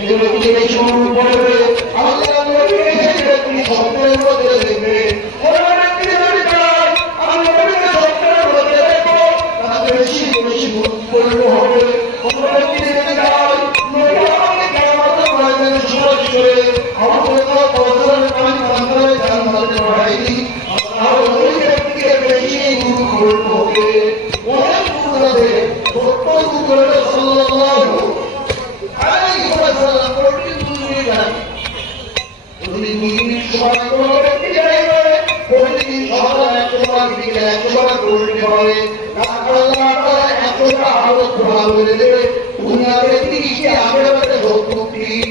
এগুলো কি এই শুরু করবে আল্লাহ নবীকে সেটা তুমি স্বপ্নের মধ্যে দেখবে ওরা ব্যক্তি যদি চায় আমি নবীকে স্বপ্নের মধ্যে দেখবো তাতে বেশি বেশি গুরুত্বপূর্ণ হবে ওরা ব্যক্তি যদি চায় নবী আমাকে কিয়ামতের ময়দানে সুপারিশ করে আমাকে তো বছরের পানি পান করে জান্নাতে পাঠাইনি তাহলে ওই ব্যক্তিকে বেশি গুরুত্বপূর্ণ হবে অনেক গুরুত্ব সত্য গুরুত্ব সাল্লাল্লাহু আলাইহি ওয়াসাল্লাম প্রতিদিন সবাই কোনো ব্যক্তি যাই করে প্রতিদিন সকাল 100 বার বিকেল 100 বার করতে পারে আল্লাহ তাআলা 100টা আরো ভালো করে দেবে দুনিয়ার ব্যক্তি কি আখেরাতে 70